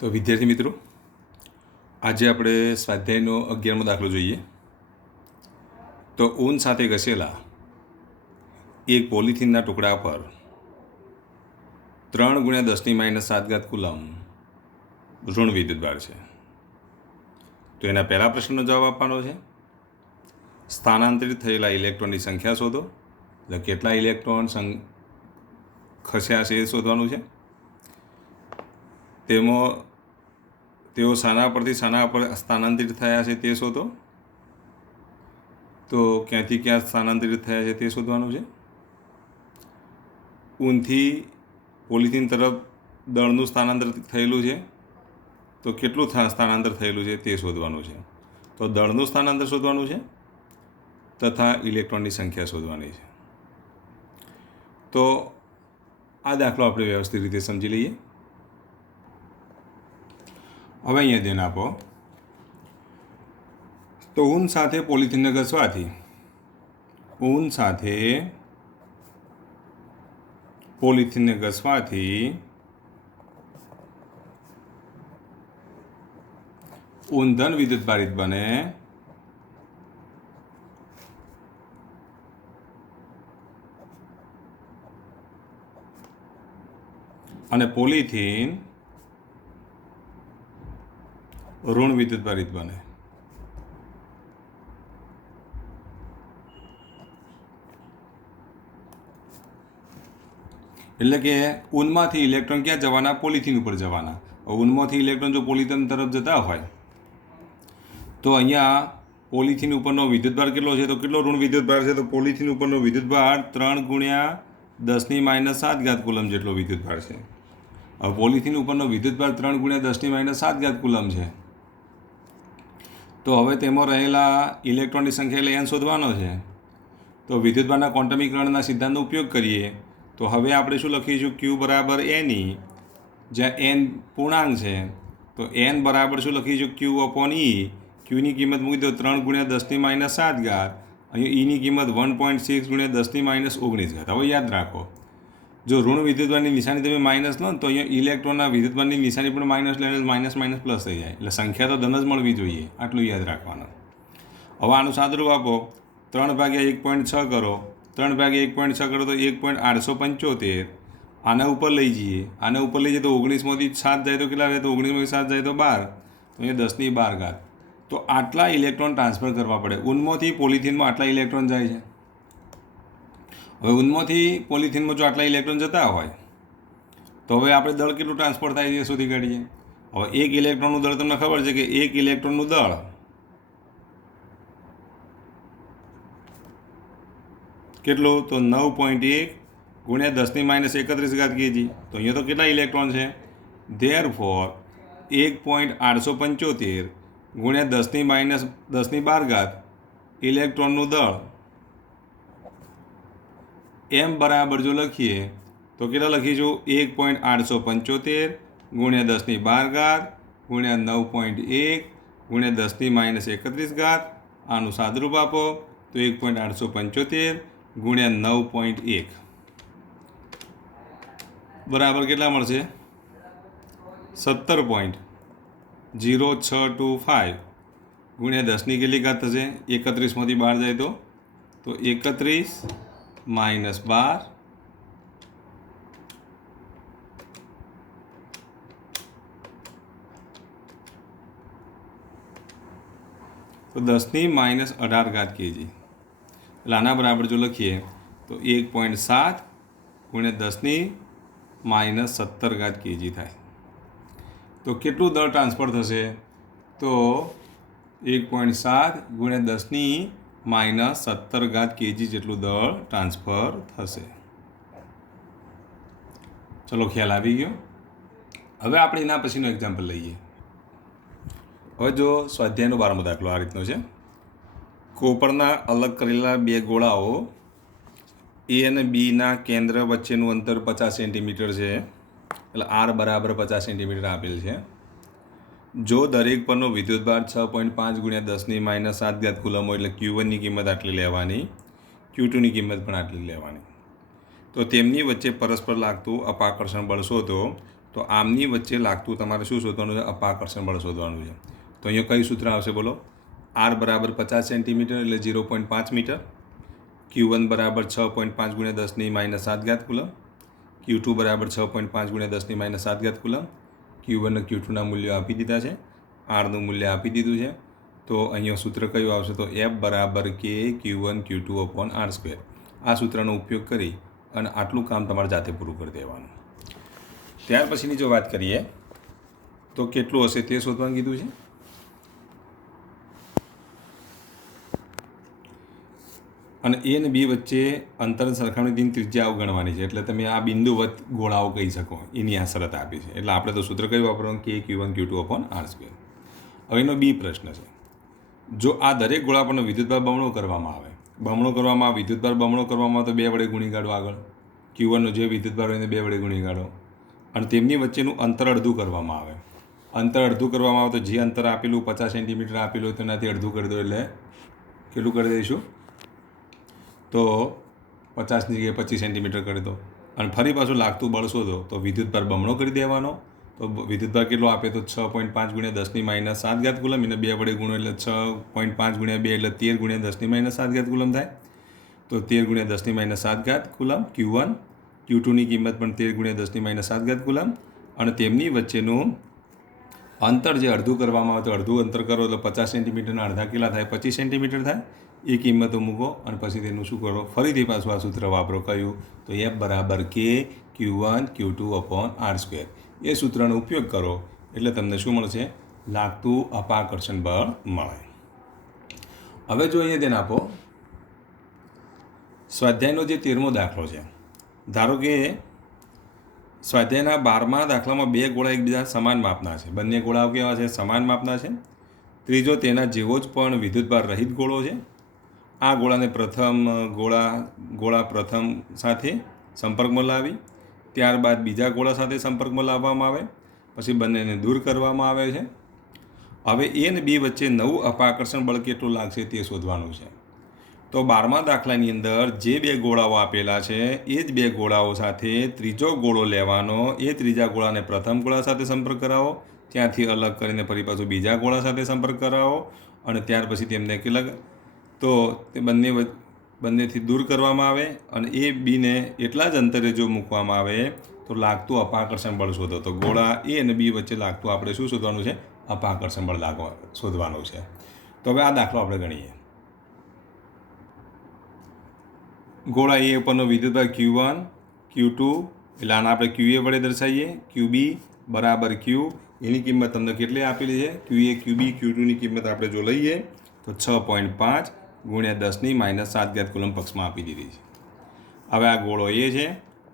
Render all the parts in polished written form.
તો વિદ્યાર્થી મિત્રો, આજે આપણે સ્વાધ્યાયનો 11મો દાખલો જોઈએ. તો ઊન સાથે ઘસેલા એક પોલિથીનના ટુકડા પર 3 × 10⁻⁷ કુલમ ઋણ વિદ્યુતભાર છે. તો એના પહેલા પ્રશ્નનો જવાબ આપવાનો છે. સ્થાનાંતરિત થયેલા ઇલેક્ટ્રોનની સંખ્યા શોધો. એટલે કેટલા ઇલેક્ટ્રોન ખસ્યા છે એ શોધવાનું છે. તેઓ શાના પરથી શાના પર સ્થાનાંતરિત થયા છે તે શોધો. તો ક્યાંથી ક્યાં સ્થાનાંતરિત થયા છે તે શોધવાનું છે. ઊનથી પોલિથીન તરફ દળનું સ્થાનાંતર થયેલું છે, તો કેટલું સ્થાનાંતર થયેલું છે તે શોધવાનું છે. તો દળનું સ્થાનાંતર શોધવાનું છે તથા ઇલેક્ટ્રોનની સંખ્યા શોધવાની છે. તો આ દાખલો આપણે વ્યવસ્થિત રીતે સમજી લઈએ. હવે અહીંયા ધ્યાન આપો. તો ઊન સાથે પોલિથીનને ઘસવાથી ઊન ધન વિદ્યુતભારિત બને અને પોલિથીન ઋણ વિદ્યુતભારિત બને. એટલે કે ઊનમાંથી ઇલેક્ટ્રોન ક્યાં જવાના? પોલિથીન ઉપર જવાના. ઊનમાંથી ઇલેક્ટ્રોન જો પોલિથીન તરફ જતા હોય તો અહીંયા પોલિથીન ઉપરનો વિદ્યુતભાર કેટલો છે? તો કેટલો ઋણ વિદ્યુતભાર છે? તો પોલિથીન ઉપરનો વિદ્યુતભાર 3 × 10⁻⁷ કુલમ જેટલો વિદ્યુતભાર છે. હવે પોલિથીન ઉપરનો વિદ્યુતભાર 3 × 10⁻⁷ કુલમ છે. તો હવે તેમાં રહેલા ઇલેક્ટ્રોનની સંખ્યા એટલે n શોધવાનો છે. તો વિદ્યુતભારના ક્વોન્ટમીકરણના સિદ્ધાંતનો ઉપયોગ કરીએ તો હવે આપણે શું લખીશું? Q બરાબર Ne, જ્યાં n પૂર્ણાંક છે. તો n બરાબર શું લખીશું? Q upon E. Qની કિંમત મૂકી દો 3 × 10⁻⁷. અહીં Eની કિંમત 1.6 × 10⁻19. હવે યાદ રાખો, જો ઋણ વિદ્યુતભારની નિશાની તમે માઇનસ લો ને તો અહીંયા ઇલેક્ટ્રોનના વિદ્યુતભારની નિશાની પણ માઇનસ લઈને માઇનસ પ્લસ થઈ જાય. એટલે સંખ્યા તો ધન જ મળવી જોઈએ, આટલું યાદ રાખવાનું. હવે આનું સાદુરૂપ આપો. 3/1.6 કરો. 3/1.6 કરો તો 1.875. આના ઉપર લઈ જઈએ તો 19માંથી 7 જાય તો કેટલા રહે? તો 19માંથી 7 જાય તો 12. તો અહીંયા 10⁻12. તો આટલા ઇલેક્ટ્રોન ટ્રાન્સફર કરવા પડે. ઊનમાંથી પોલિથીનમાં આટલા ઇલેક્ટ્રોન જાય છે. હવે ઊનમાંથી પોલિથીનમાં જો આટલા ઇલેક્ટ્રોન જતા હોય તો હવે આપણે દળ કેટલું ટ્રાન્સફર થાય છે શોધી કાઢીએ. હવે એક ઇલેક્ટ્રોનનું દળ તમને ખબર છે કે એક ઇલેક્ટ્રોનનું દળ કેટલું? તો 9.1 × 10⁻31 kg. તો અહીંયા તો કેટલા ઇલેક્ટ્રોન છે? ધેરફોર 1.875 × 10⁻12 ઇલેક્ટ્રોનનું દળ m બરાબર જો લખીએ તો કેટલા લખીશું? 1.875 × 10⁻12 × 9.1 × 10⁻31. આનું સાદુરૂપ આપો તો 1.875 × 9.1 બરાબર કેટલા મળશે? 17.0625 × 10ની કેટલી ઘાત થશે? 31માંથી 12 જાય તો 31 - 12 તો 10⁻18 kg. એટલે આના બરાબર જો લખીએ તો 1.7 × 10⁻17 kg થાય. તો કેટલું દળ ટ્રાન્સફર થશે? તો 1.7 × 10⁻17 kg જેટલું દળ ટ્રાન્સફર થશે. ચલો, ખ્યાલ આવી ગયો. હવે આપણે એના પછીનો એક્ઝામ્પલ લઈએ. હવે જો સ્વાધ્યાયનો 12મો દાખલો આ રીતનો છે. કોપરના અલગ કરેલા બે ગોળાઓ A અને Bના કેન્દ્ર વચ્ચેનું અંતર 50 સેન્ટીમીટર છે. એટલે R બરાબર 50 સેન્ટીમીટર આપેલ છે. જો દરેક પરનો વિદ્યુતભાર 6.5 × 10⁻7 કુલમ હોય એટલે Q1ની કિંમત આટલી લેવાની, Q2ની કિંમત પણ આટલી લેવાની. તો તેમની વચ્ચે પરસ્પર લાગતું અપાકર્ષણ બળ શોધો. તો આમની વચ્ચે લાગતું તમારે શું શોધવાનું છે? અપાકર્ષણ બળ શોધવાનું છે. તો અહીંયા કયું સૂત્ર આવશે બોલો? આર બરાબર 50 સેન્ટીમીટર એટલે 0.5 મીટર, Q1 બરાબર 6.5 ગુણ્યા 10⁻7 કુલમ, Q2 બરાબર 6.5 ગુણ્યા 10⁻7 કુલમ. Q1 અને Q2ના મૂલ્યો આપી દીધા છે, આરનું મૂલ્ય આપી દીધું છે. તો અહીંયા સૂત્ર કયું આવશે? તો F બરાબર K Q1 Q2 upon R². આ સૂત્રનો ઉપયોગ કરી અને આટલું કામ તમારે જાતે પૂરું કરી દેવાનું. ત્યાર પછીની જો વાત કરીએ તો કેટલું હશે તે શોધવાનું કીધું છે. અને એ અને બી વચ્ચે અંતર સરખામણીની ત્રિજ્યા અવગણવાની છે. એટલે તમે આ બિંદુવત ગોળાઓ કહી શકો, એની આ શરત આપી છે. એટલે આપણે તો સૂત્ર કયું વાપરવાનું? કે Q1 Q2 અપોન R². હવે એનો બી પ્રશ્ન છે, જો આ દરેક ગોળા પરનો વિદ્યુતભાર બમણો કરવામાં આવે, વિદ્યુતભાર બમણો કરવામાં આવે તો 2 વડે ગુણી કાઢો. આગળ Q1નો જે વિદ્યુતભાર હોય એને 2 વડે ગુણી કાઢો. અને તેમની વચ્ચેનું અંતર અડધું કરવામાં આવે. અંતર અડધું કરવામાં આવે તો જે અંતર આપેલું 50 સેન્ટીમીટર આપેલું હોય તેનાથી અડધું કરી દો. એટલે કેટલું કરી દઈશું? તો 50ની જગ્યાએ 25 સેન્ટીમીટર કરી દો. અને ફરી પાછું લાગતું બળ શોધો તો વિદ્યુતભાર બમણો કરી દેવાનો. તો વિદ્યુતભાર કેટલો આપે? તો 6.5 ગુણ્યા 10⁻7 કુલમ. એને 2 વડે ગુણો એટલે 6.5 ગુણ્યા 2 એટલે 13 ગુણ્યા 10⁻7 કુલમ થાય. તો 13 ગુણ્યા 10⁻7 કુલમ Q1. Q2ની કિંમત પણ 13 ગુણ્યા 10⁻7 કુલમ. અને તેમની વચ્ચેનું અંતર જે અડધું કરવામાં આવે તો અડધું અંતર કરો એટલે 50 સેન્ટીમીટરના અડધા કેટલા થાય? 25 સેન્ટીમીટર થાય. એ કિંમતો મૂકો અને પછી તેનું શું કરો? ફરીથી પાછું આ સૂત્ર વાપરો. કયું? તો F બરાબર K Q1 Q2 upon R². એ સૂત્રનો ઉપયોગ કરો એટલે તમને શું મળશે? લાગતું અપાકર્ષણ બળ મળે. હવે જો અહીંયા ધ્યાન આપો, સ્વાધ્યાયનો જે 13મો દાખલો છે, ધારો કે સ્વાધ્યાયના 12મા દાખલામાં 2 ગોળા એકબીજા સમાન માપના છે. બંને ગોળાઓ કેવા છે? સમાન માપના છે. ત્રીજો તેના જેવો જ પણ વિદ્યુતભાર રહિત ગોળો છે. આ ગોળાને ગોળા પ્રથમ સાથે સંપર્કમાં લાવી, ત્યારબાદ બીજા ગોળા સાથે સંપર્કમાં લાવવામાં આવે, પછી બંનેને દૂર કરવામાં આવે છે. હવે એ અને બી વચ્ચે નવું અપાકર્ષણ બળ કેટલું લાગશે તે શોધવાનું છે. તો 12મા દાખલાની અંદર જે 2 ગોળાઓ આપેલા છે એ જ 2 ગોળાઓ સાથે ત્રીજો ગોળો લેવાનો. એ ત્રીજા ગોળાને પ્રથમ ગોળા સાથે સંપર્ક કરાવો, ત્યાંથી અલગ કરીને ફરી પાછું બીજા ગોળા સાથે સંપર્ક કરાવો અને ત્યાર પછી તેમને તો તે બંનેથી દૂર કરવામાં આવે. અને એ બીને એટલા જ અંતરે જો મૂકવામાં આવે તો લાગતું અપાકર્ષણ બળ શોધો. તો ગોળા એ અને બી વચ્ચે લાગતું આપણે શું શોધવાનું છે? અપાકર્ષણ બળ શોધવાનું છે. તો હવે આ દાખલો આપણે ગણીએ. ગોળા એ ઉપરનો વિદ્યુતભાર Q1 Q2 એટલે આને આપણે QA વડે દર્શાવીએ. QB બરાબર Q. એની કિંમત તમને કેટલી આપેલી છે? QA QB Q2ની કિંમત આપણે જો લઈએ તો 6.5 ગુણ્યા 10⁻7 કુલમ પક્ષમાં આપી દીધી છે. હવે આ ગોળો A છે,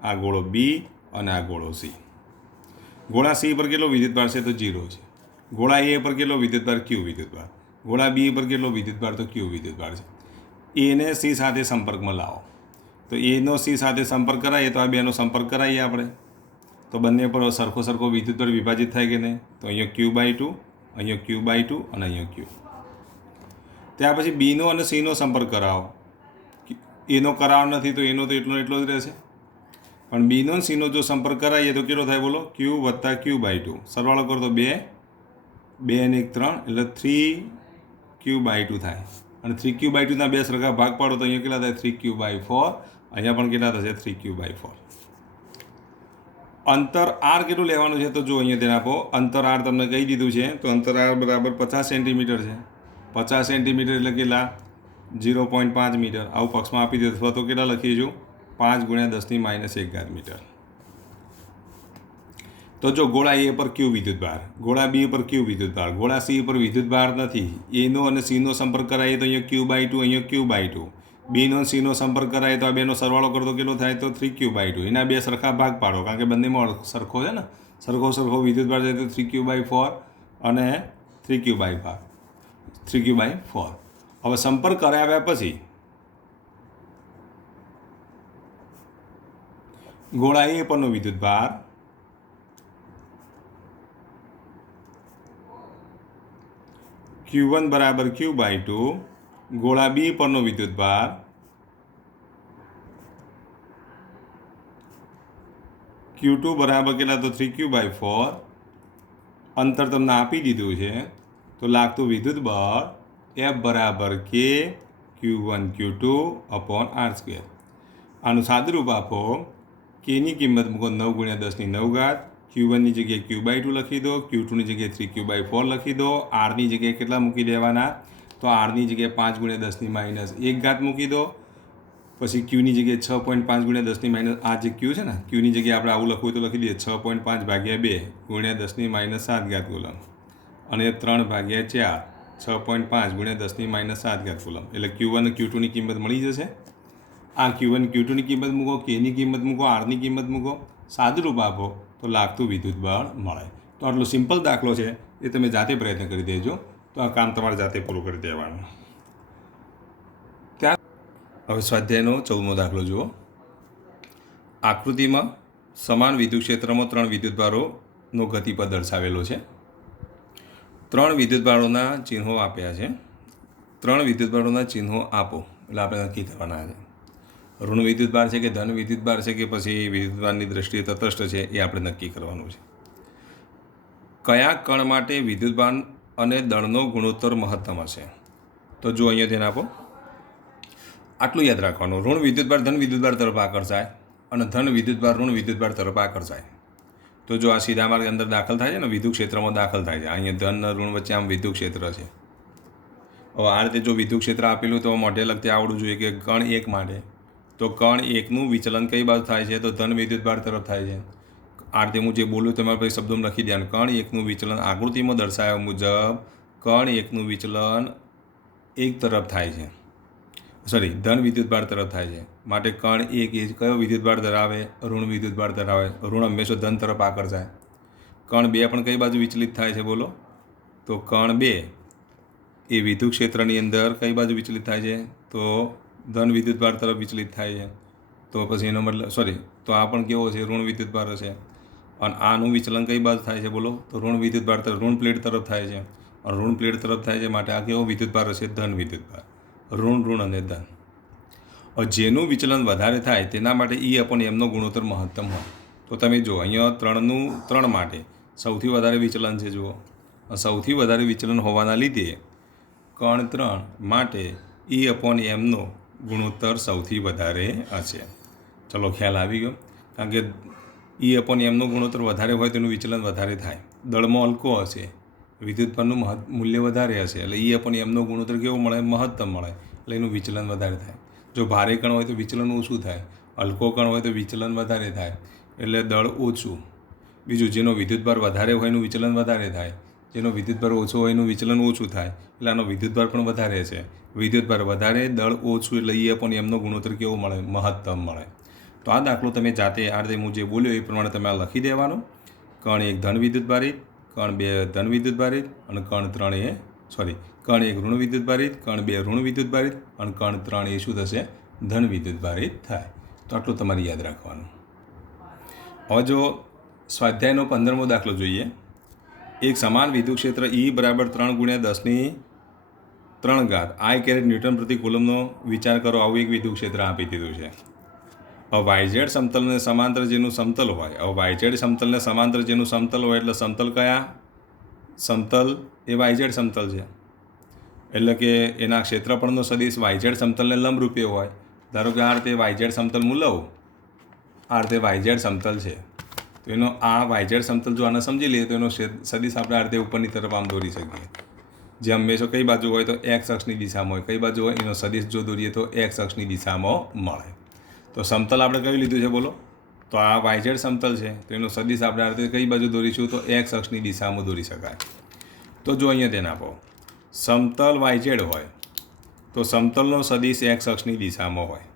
આ ગોળો B અને આ ગોળો C. ગોળા C પર કેટલો વિદ્યુતભાર છે? તો 0 છે. ગોળા A પર કેટલો વિદ્યુતભાર? Q વિદ્યુતભાર. ગોળા B પર કેટલો વિદ્યુતભાર? તો Q વિદ્યુતભાર છે. એને C સાથે સંપર્કમાં લાવો. તો એનો C સાથે સંપર્ક કરાવીએ તો આ બેનો સંપર્ક કરાવીએ આપણે. તો બંને પર સરખો વિદ્યુતભાર વિભાજિત થાય કે નહીં? તો અહીંયા Q/2, અહીંયા Q/2 અને અહીંયા Q. ત્યાર પછી બીનો અને Cનો સંપર્ક કરાવો. એનો કરાવ નથી તો એનો તો એટલો જ રહેશે. પણ બીનો અને Cનો જો સંપર્ક કરાવીએ તો કેટલો થાય બોલો? Q વત્તા Q/2. સરવાળો કરો તો 2 અને 1 3 એટલે 3Q/2 થાય. અને 3Q/2ના 2 સરખા ભાગ પાડો તો અહીંયા કેટલા થાય? 3Q/4. અહીંયા પણ કેટલા થશે? 3Q/4. અંતર R કેટલું લેવાનું છે? તો જો અહીંયા ધ્યાન આપો, અંતર R તમને કહી દીધું છે. તો અંતર R બરાબર 50 સેન્ટીમીટર છે. 50 સેન્ટીમીટર એટલે કેટલા? 0.5 મીટર. આવું પક્ષમાં આપી દીધું. અથવા તો કેટલા લખીશું? 5 ગુણ્યા 10⁻1 મીટર. તો જો ગોળા A પર Q વિદ્યુતભાર, ગોળા B પર Q વિદ્યુતભાર, ગોળા C પર વિદ્યુતભાર નથી. એનો અને Cનો સંપર્ક કરાવીએ તો અહીંયા Q/2, અહીંયા Q/2. બીનો અને Cનો સંપર્ક કરાવીએ તો આ બેનો સરવાળો કરો તો કેટલો થાય? તો 3Q/2. એના 2 સરખા ભાગ પાડો કારણ કે બંનેમાં સરખો છે ને, સરખો વિદ્યુતભાર છે તો 3Q/4 અને 3Q/4. હવે સંપર્ક કરાવ્યા પછી ગોળા A પરનો વિદ્યુતભાર Q1 બરાબર Q/2, ગોળા B પરનો વિદ્યુતભાર Q Q2 બરાબર કેટલા? તો 3Q/4. અંતર તમને આપી દીધું છે, તો લાગતું વિદ્યુત બળ F બરાબર K Q1 Q2 upon R². આનું સાદુરૂપ આપો. Kની કિંમત મૂકો 9 × 10⁹. Q1ની જગ્યાએ Q/2 લખી દો, Q2ની જગ્યાએ 3Q/4 લખી દો. Rની જગ્યાએ કેટલા મૂકી દેવાના? તો Rની જગ્યાએ 5 × 10⁻1 મૂકી દો. પછી Qની જગ્યાએ 6.5 × 10⁻, આ જે Q છે ને, Qની જગ્યાએ આપણે આવું લખવું હોય તો લખી દઈએ 6.5/2 × 10⁻7 કુલમ, અને 3/4 6.5 × 10⁻7 કુલમ. એટલે Q1 અને Q2ની કિંમત મળી જશે. આ Q1 Q2ની કિંમત મૂકો, Kની કિંમત મૂકો, Rની કિંમત મૂકો, સાદુરૂપ આપો તો લાગતું વિદ્યુત બળ મળે. તો આટલો સિમ્પલ દાખલો છે, એ તમે જાતે પ્રયત્ન કરી દેજો, તો આ કામ તમારે જાતે પૂરું કરી દેવાનું. હવે સ્વાધ્યાયનો 14મો દાખલો જુઓ. આકૃતિમાં સમાન વિદ્યુત ક્ષેત્રમાં 3 વિદ્યુતભારોનો ગતિપથ દર્શાવેલો છે. 3 વિદ્યુતભારોના ચિહ્નો આપ્યા છે. 3 વિદ્યુતભારોના ચિહ્નો આપો એટલે આપણે નક્કી કરવાના છે. ઋણ વિદ્યુતભાર છે કે ધન વિદ્યુતભાર છે કે પછી વિદ્યુતભારની દ્રષ્ટિએ તટસ્થ છે, એ આપણે નક્કી કરવાનું છે. કયા કણ માટે વિદ્યુતભાર અને દળનો ગુણોત્તર મહત્તમ હશે? તો જો અહીંયા ધ્યાન આપો. આટલું યાદ રાખવાનું. ઋણ વિદ્યુતભાર ધન વિદ્યુતભાર તરફ આકર્ષાય અને ધન વિદ્યુતભાર ઋણ વિદ્યુતભાર તરફ આકર્ષાય. તો જો આ સીધા માર્ગે અંદર દાખલ થાય છે ને, વિદ્યુત ક્ષેત્રમાં દાખલ થાય છે. અહીંયા ધન અને ઋણ વચ્ચે આમ વિદ્યુત ક્ષેત્ર છે. હવે આ રીતે જો વિદ્યુત ક્ષેત્ર આપેલું તો મોઢે લગતે આવડવું જોઈએ કે કણ 1 માટે તો કણ 1નું વિચલન કઈ બાજુ થાય છે? તો ધન વિદ્યુતભાર તરફ થાય છે. આ રીતે હું જે બોલું તમારે પછી શબ્દોમાં લખી દેવાનું. કણ 1નું વિચલન આકૃતિમાં દર્શાવ્યા મુજબ કણ 1નું વિચલન 1 તરફ થાય છે, ધન વિદ્યુતભાર તરફ થાય છે. માટે કણ 1 એ કયો વિદ્યુતભાર ધરાવે? ઋણ વિદ્યુતભાર ધરાવે. ઋણ હંમેશા ધન તરફ આકર્ષાય. કણ 2 પણ કઈ બાજુ વિચલિત થાય છે? બોલો. તો કણ 2 એ વિદ્યુત ક્ષેત્રની અંદર કઈ બાજુ વિચલિત થાય છે? તો ધન વિદ્યુતભાર તરફ વિચલિત થાય છે. તો પછી એનો મતલબ તો આ પણ કેવો છે? ઋણ વિદ્યુતભાર હશે. અને આનું વિચલન કઈ બાજુ થાય છે? બોલો. તો ઋણ વિદ્યુતભાર તરફ, ઋણ પ્લેટ તરફ થાય છે. અને ઋણ પ્લેટ તરફ થાય છે માટે આ કેવો વિદ્યુતભાર હશે? ધન વિદ્યુતભાર. ઋણ અને ધન. જેનું વિચલન વધારે થાય તેના માટે E/Mનો ગુણોત્તર મહત્તમ હોય. તો તમે જુઓ અહીંયા 3 માટે સૌથી વધારે વિચલન છે. જુઓ, સૌથી વધારે વિચલન હોવાના લીધે કણ 3 માટે E/Mનો ગુણોત્તર સૌથી વધારે હશે. ચલો, ખ્યાલ આવી ગયો. કારણ કે E/Mનો ગુણોત્તર વધારે હોય તેનું વિચલન વધારે થાય. દળમાં હલકો હશે, વિદ્યુતભારનું મૂલ્ય વધારે હશે, એટલે E/Mનો ગુણોત્તર કેવો મળે? મહત્તમ મળે. એટલે એનું વિચલન વધારે થાય. જો ભારે કણ હોય તો વિચલન ઓછું થાય, હલકો કણ હોય તો વિચલન વધારે થાય, એટલે દળ ઓછું. બીજું, જેનો વિદ્યુતભાર વધારે હોય એનું વિચલન વધારે થાય, જેનો વિદ્યુતભાર ઓછો હોય એનું વિચલન ઓછું થાય, એટલે આનો વિદ્યુતભાર પણ વધારે છે. વિદ્યુતભાર વધારે, દળ ઓછું, એટલે E/Mનો ગુણોત્તર કેવો મળે? મહત્તમ મળે. તો આ દાખલો તમે જાતે આ રીતે હું જે બોલ્યો એ પ્રમાણે તમે આ લખી દેવાનો. કણ 1 ધન વિદ્યુતભારિત, કણ 2 ધન વિદ્યુતભારિત, અને કણ 1 ઋણ વિદ્યુતભારિત, કણ 2 ઋણ વિદ્યુતભારિત, અને કણ 3 એ શું થશે? ધન વિદ્યુતભારિત થાય. તો આટલું તમારે યાદ રાખવાનું. હવે જો સ્વાધ્યાયનો 15મો દાખલો જોઈએ. એક સમાન વિદ્યુત ક્ષેત્ર E બરાબર 3 × 10⁻³ I ન્યૂટન પ્રતિ કુલમનો વિચાર કરો. આવું એક વિદ્યુત ક્ષેત્ર આપી દીધું છે. હવે YZ સમતલને સમાંતર જેનું સમતલ હોય, હવે YZ સમતલને સમાંતર જેનું સમતલ હોય એટલે સમતલ કયા? સમતલ એ YZ સમતલ છે. એટલે કે એના ક્ષેત્રફળનો સદિશ YZ સમતલને લંબરૂપે હોય. ધારો કે આ રીતે YZ સમતલ હું લઉં, આ રીતે YZ સમતલ છે, તો એનો આ YZ સમતલ જો આને સમજી લઈએ તો એનો સદિશ આપણે આ રીતે ઉપરની તરફ આમ દોરી શકીએ. જે હંમેશા કઈ બાજુ હોય તો X અક્ષની દિશામાં હોય, કઈ બાજુ હોય એનો સદિશ જો દોરીએ તો X અક્ષની દિશામાં મળે. તો સમતલ આપણે કયું લીધું છે? બોલો. તો આ YZ સમતલ છે, તો એનો સદિશ આપણે આ રીતે કઈ બાજુ દોરીશું? તો X અક્ષની દિશામાં દોરી શકાય. તો જો અહીંયા ધ્યાન આપો. સમતલ YZ હોય તો સમતલનો સદિશ X અક્ષની દિશામાં હોય.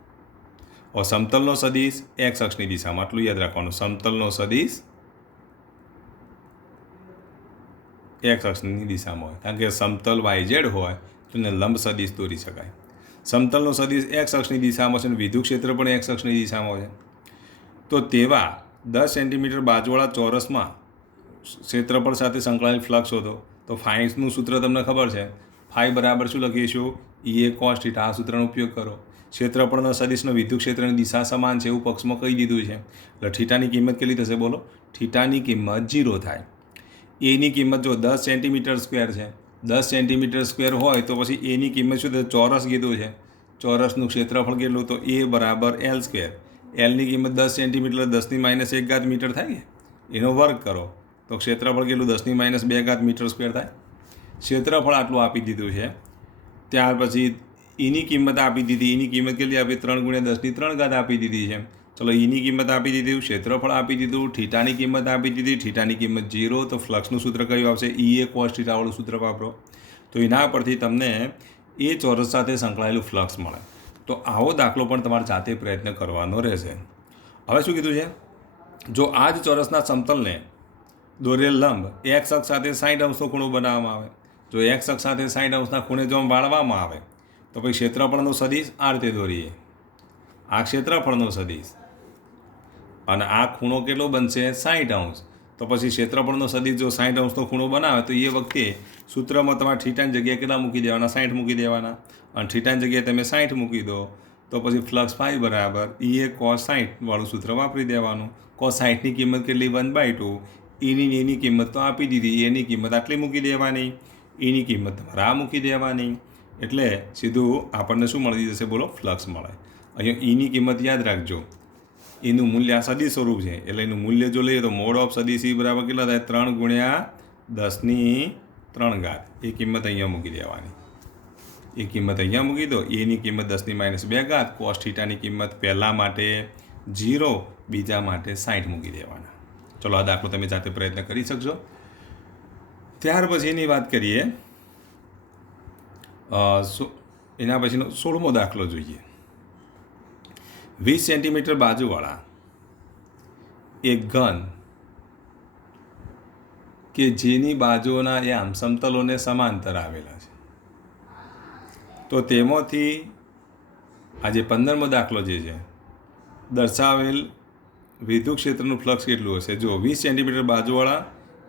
સમતલનો સદિશ X અક્ષની દિશામાં, આટલું યાદ રાખવાનું. સમતલનો સદિશ X અક્ષની દિશામાં હોય, કારણ કે સમતલ YZ હોય તો એને લંબ સદિશ દોરી શકાય. સમતલનો સદિશ X અક્ષની દિશામાં છે અને વિદ્યુત ક્ષેત્ર પણ X અક્ષની દિશામાં હોય. તો તેવા 10 સેન્ટીમીટર બાજુવાળા ચોરસમાં ક્ષેત્રફળ સાથે સંકળાયેલ ફ્લક્સ શોધો. તો ફાઈનું સૂત્ર તમને ખબર છે. ફાઈ બરાબર શું લખીશું? E cos θ. આ સૂત્રનો ઉપયોગ કરો. ક્ષેત્રફળના સદિશનો વિદ્યુત ક્ષેત્રની દિશા સમાન છે એવું પક્ષમાં કહી દીધું છે. એટલે થીટાની કિંમત કેટલી થશે બોલો? થીટાની કિંમત 0 થાય. એની કિંમત જો 10 સેન્ટીમીટર સ્ક્વેર છે, 10 સેન્ટીમીટર સ્ક્વેર હોય તો પછી એની કિંમત શું થશે? ચોરસ કીધું છે. ચોરસનું ક્ષેત્રફળ કેટલું? તો એ બરાબર એલ સ્ક્વેર. એલની કિંમત 10 સેન્ટીમીટર 10⁻1 મીટર થાય કે એનો વર્ગ કરો તો ક્ષેત્રફળ કેટલું? 10⁻2 મીટર સ્ક્વેર થાય. ક્ષેત્રફળ આટલું આપી દીધું છે. ત્યાર પછી એની કિંમત આપી દીધી. એની કિંમત કેટલી આપી? 3×10⁻³ આપી દીધી છે. ચલો એની કિંમત આપી દીધી, ક્ષેત્રફળ આપી દીધું, થીટાની કિંમત આપી દીધી. થીટાની કિંમત 0, તો ફ્લક્સનું સૂત્ર કયું આવશે? એ કોસ થીટાવાળું સૂત્ર વાપરો. તો એના પરથી તમને એ ચોરસ સાથે સંકળાયેલું ફ્લક્સ મળે. તો આવો દાખલો પણ તમારે જાતે પ્રયત્ન કરવાનો રહેશે. હવે શું કીધું છે? જો આ જ ચોરસના સમતલને દોરેલ લંબ એક્સ અક્ષ સાથે 60 અંશનો ખૂણો બનાવવામાં આવે, જો એક્સ અક્ષ સાથે 60 અંશના ખૂણે જો વાળવામાં આવે તો પછી ક્ષેત્રફળનો સદિશ આ રીતે દોરીએ. આ ક્ષેત્રફળનો સદિશ અને આ ખૂણો કેટલો બનશે? 60 અંશ. તો પછી ક્ષેત્રફળનો સદિશ જો 60 અંશનો ખૂણો બનાવે તો એ વખતે સૂત્રમાં તમારે થીટાની જગ્યાએ કેટલા મૂકી દેવાના? 60 મૂકી દેવાના. અને થીટાની જગ્યાએ તમે 60 મૂકી દો તો પછી ફ્લક્સ ફાઈ બરાબર એ કોસ 60 વાળું સૂત્ર વાપરી દેવાનું. કોસ 60ની કિંમત કેટલી? 1/2. એની કિંમત તો આપી દીધી. એની કિંમત આટલી મૂકી દેવાની, એની કિંમત તમારે આ મૂકી દેવાની. એટલે સીધું આપણને શું મળી જશે બોલો? ફ્લક્સ મળે. અહીંયા એની કિંમત યાદ રાખજો. એનું મૂલ્ય આ સદિશ સ્વરૂપ છે એટલે એનું મૂલ્ય જો લઈએ તો મોડ ઓફ સદિશ એ બરાબર કેટલા થાય? 3×10⁻³ એ કિંમત અહીંયા મૂકી દેવાની. એ કિંમત અહીંયા મૂકી દો. એની કિંમત 10⁻2, કોસ થીટાની કિંમત પહેલા માટે 0, બીજા માટે 60 મૂકી દેવાના. ચલો આ દાખલો તમે જાતે પ્રયત્ન કરી શકશો. ત્યાર પછી એની વાત કરીએ, એના પછીનો 16મો દાખલો જોઈએ. 20 સેન્ટીમીટર બાજુવાળા એક ઘન કે જેની બાજુઓના એ આમ સમતલોને સમાંતર આવેલા છે, તો તેમાંથી આજે 15મો દાખલો જે છે દર્શાવેલ વિદ્યુત ક્ષેત્રનું ફ્લક્સ કેટલું હશે? જો 20 સેન્ટીમીટર બાજુવાળા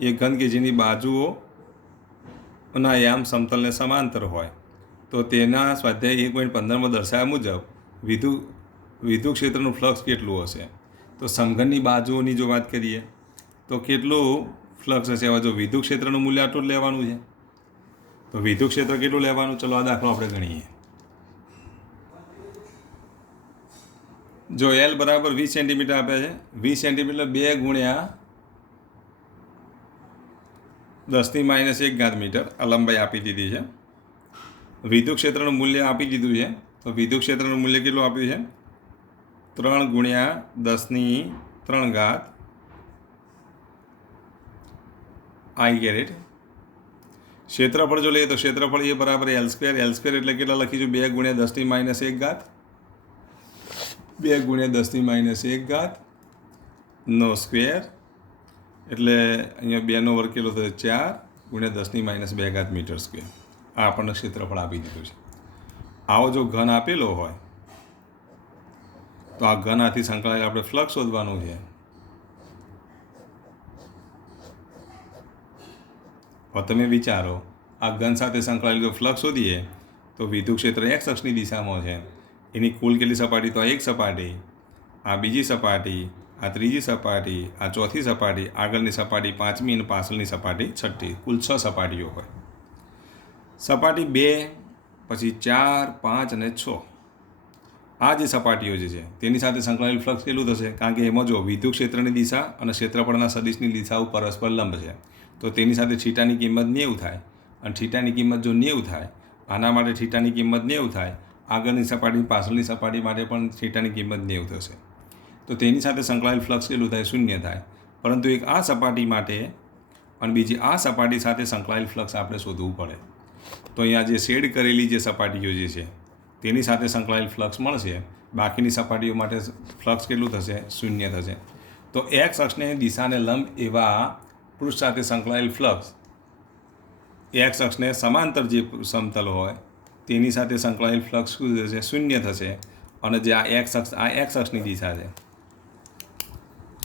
એક ઘન કે જેની બાજુઓના એ આમ સમતલને સમાંતર હોય તો તેના સ્વાધ્યાય 1.15માં દર્શાવ્યા મુજબ વિદ્યુત ક્ષેત્રનું ફ્લક્સ કેટલું હશે? તો સમઘનની બાજુઓની જો વાત કરીએ તો કેટલું ફ્લક્સ હશે? હવે જો વિદ્યુત ક્ષેત્રનું મૂલ્ય આટલું જ લેવાનું છે તો વિદ્યુત ક્ષેત્ર કેટલું લેવાનું? ચલો આ દાખલો આપણે ગણીએ. જો એલ બરાબર 20 સેન્ટીમીટર આપે છે, 20 સેન્ટીમીટર 2×10⁻1 મીટર આ લંબાઈ આપી દીધી છે. વિદ્યુત ક્ષેત્રનું મૂલ્ય આપી દીધું છે. તો વિદ્યુત ક્ષેત્રનું મૂલ્ય કેટલું આપ્યું છે? 3×10⁻³ I કેરેટ. ક્ષેત્રફળ જો લઈએ તો ક્ષેત્રફળ એ બરાબર એલ સ્ક્વેર. એલ સ્ક્વેર એટલે કેટલા લખીશું? 2×10⁻1 2×10⁻1 નો સ્ક્વેર એટલે અહીંયા 2નો વર્ગ કેટલો થયો? 4×10⁻2 મીટર સ્ક્વેર. આ આપણને ક્ષેત્રફળ આપી દીધું છે. આવો જો ઘન આપેલો હોય તો આ ઘન આથી સંકળાયેલ આપણે ફ્લક્સ શોધવાનું છે. હવે તમે વિચારો, આ ઘન સાથે સંકળાયેલ જો ફ્લક્સ શોધીએ તો વિદ્યુત ક્ષેત્ર x અક્ષની દિશામાં છે. એની કુલ કેટલી સપાટી? તો આ એક સપાટી, આ બીજી સપાટી, આ ત્રીજી સપાટી, આ ચોથી સપાટી, આગળની સપાટી 5મી અને પાછળની સપાટી 6ઠ્ઠી. કુલ 6 સપાટીઓ હોય. સપાટી 2, પછી 4, 5 અને 6 આ જે સપાટીઓ જે છે તેની સાથે સંકળાયેલ ફ્લક્સ કેટલું થશે? કારણ કે એમાં જો વિદ્યુત ક્ષેત્રની દિશા અને ક્ષેત્રફળના સદિશની દિશાઓ પરસ્પર લંબ છે તો તેની સાથે થીટાની કિંમત 90 થાય. અને થીટાની કિંમત જો 90 થાય, આના માટે થીટાની કિંમત 90 થાય, આગળની સપાટી પાછળની સપાટી માટે પણ થીટાની કિંમત 90 થશે. તો તેની સાથે સંકળાયેલ ફ્લક્સ કેટલું થાય? 0 થાય. પરંતુ એક આ સપાટી માટે અને બીજી આ સપાટી સાથે સંકળાયેલ ફ્લક્સ આપણે શોધવું પડે. તો અહીંયા જે શેડ કરેલી જે સપાટીઓ જે છે તેની સાથે સંકળાયેલ ફ્લક્સ મળશે. બાકીની સપાટીઓ માટે ફ્લક્સ કેટલું થશે? 0 થશે. તો એક્સ અક્ષને દિશાને લંબ એવા પૃષ્ઠ સાથે સંકળાયેલ ફ્લક્સ એક્સ અક્ષને સમાંતર જે સમતલ હોય તેની સાથે સંકળાયેલ ફ્લક્સ શું થશે? 0 થશે. અને જે આ એક્સ અક્ષની દિશા છે,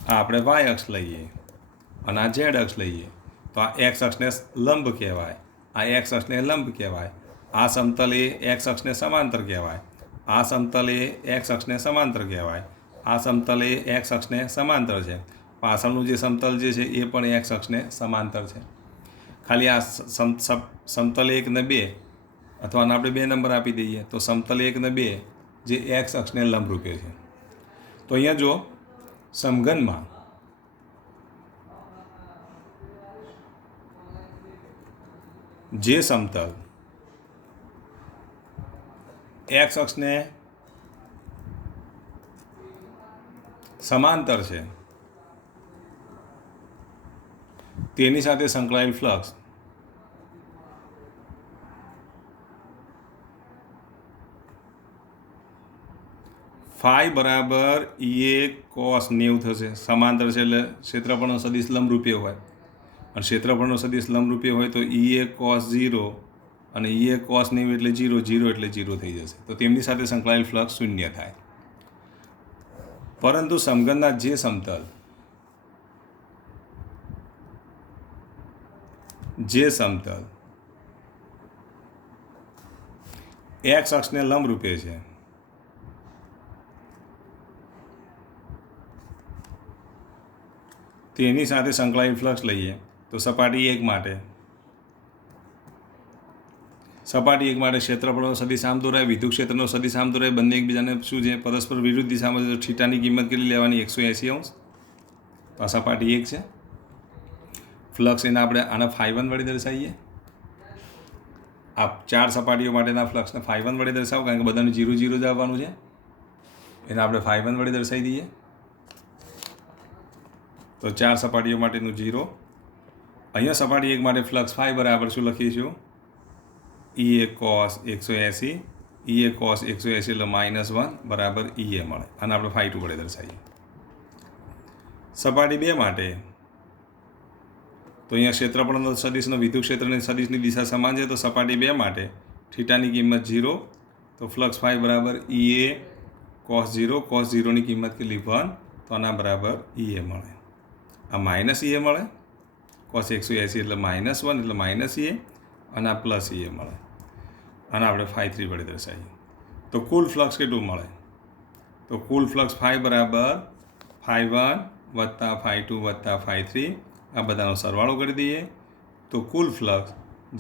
આ આપણે વાય અક્ષ લઈએ અને આ ઝેડ અક્ષ લઈએ તો આ એક્સ અક્ષને લંબ કહેવાય, આ એક્સ અક્ષને લંબ કહેવાય, આ સમતલ એ એક્સ અક્ષને સમાંતર કહેવાય. આ સમતલ એ એક્સ અક્ષને સમાંતર કહેવાય, આ સમતલ એ એક્સ અક્ષને સમાંતર છે, પાછળનું જે સમતલ જે છે એ પણ એક્સ અક્ષને સમાંતર છે. ખાલી આ સમતલ 1 ને 2 અથવા આપણે 2 નંબર આપી દઈએ તો સમતલ 1 ને 2 જે એક્સ અક્ષને લંબરૂપે છે. તો અહીંયા જો સમઘનમાં જે સમતલ એક્સ અક્ષને સમાંતર છે તેની સાથે સંકળાયેલ ફ્લક્સ ફાઈ બરાબર EA cos 90 થશે. સમાંતર છે એટલે ક્ષેત્રફળનો સદિશ લંબરૂપીય હોય, અને ક્ષેત્રફળનો સદિશ લંબરૂપીય હોય તો EA cos 0 અને EA cos 90 એટલે 0, 0 એટલે 0 થઈ જશે. તો તેમની સાથે સંકળાયેલ ફ્લક્સ શૂન્ય થાય. પરંતુ સમઘનના જે સમતલ એક્સ અક્ષને લંબરૂપે છે તેની સાથે સંકળાયેલ ફ્લક્સ લઈએ તો સપાટી 1 માટે ક્ષેત્રફળનો સદિશ આમ દોરાય, વિદ્યુત ક્ષેત્રનો સદિશ આમ દોરાય, બંને એકબીજાને શું છે પરસ્પર વિરુદ્ધ દિશામાં છે. થીટાની કિંમત કેટલી લેવાની? 180 અંશ. તો આ સપાટી 1 છે. ફ્લક્સ એને આપણે આના φ1 વડે દર્શાવીએ. આ 4 સપાટીઓ માટેના ફ્લક્સને φ1 વડે દર્શાવો, કારણ કે બધાનું 0, 0 જ આવવાનું છે. એને આપણે φ1 વડે દર્શાવી દઈએ. તો 4 સપાટીઓ માટેનું 0. અહીંયા સપાટી 1 માટે ફ્લક્સ φ બરાબર શું લખીશું? EA cos 180, EA cos 180 એટલે -1 બરાબર EA મળે. અને આપણે φ2 વડે દર્શાવીએ. સપાટી 2 માટે તો અહીંયા ક્ષેત્રફળનો સદિશનો વિદ્યુત ક્ષેત્રની સદિશની દિશા સમાન છે. તો સપાટી 2 માટે થીટાની કિંમત 0, તો ફ્લક્સ φ બરાબર EA cos 0, cos 0 ની કિંમત કેટલી? 1, તો આના બરાબર EA મળે. આ -EA મળે, cos 180 એટલે -1 એટલે -EA, અને આ +EA મળે. અને આપણે φ3 વડે દર્શાવીએ. તો કુલ ફ્લક્સ કેટલું મળે? તો કુલ ફ્લક્સ φ બરાબર φ1 વત્તા φ2 વત્તા φ3, આ બધાનો સરવાળો કરી દઈએ તો કુલ ફ્લક્સ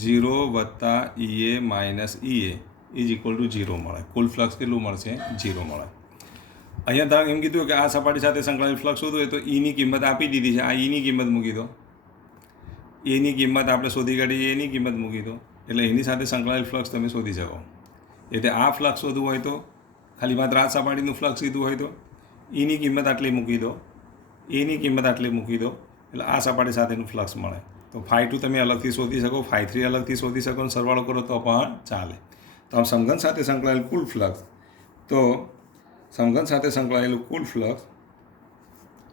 0 વત્તા EA minus EA is equal to 0 મળે. કુલ ફ્લક્સ કેટલું મળશે? 0 મળે. અહીંયા ધારો એમ કીધું કે આ સપાટી સાથે સંકળાયેલ ફ્લક્સ શોધવું હોય તો એની કિંમત આપી દીધી છે. આ એની કિંમત મૂકી દો, એની કિંમત આપણે શોધી કાઢી, એની કિંમત મૂકી દો, એટલે એની સાથે સંકળાયેલ ફ્લક્સ તમે શોધી શકો. એટલે આ ફ્લક્સ શોધવું હોય તો ખાલી માત્ર આ સપાટીનું ફ્લક્સ લીધું હોય તો એની કિંમત આટલી મૂકી દો, એની કિંમત આટલી મૂકી દો, એટલે આ સપાટી સાથેનું ફ્લક્સ મળે. તો φ2 તમે અલગથી શોધી શકો, φ3 અલગથી શોધી શકો, અને સરવાળો કરો તો પણ ચાલે. તો આમ સમઘન સાથે સંકળાયેલ કુલ ફ્લક્સ, તો સમઘન સાથે સંકળાયેલું કુલ ફ્લક્સ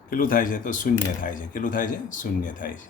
કેટલું થાય છે? તો 0 થાય છે. કેટલું થાય છે? 0 થાય છે.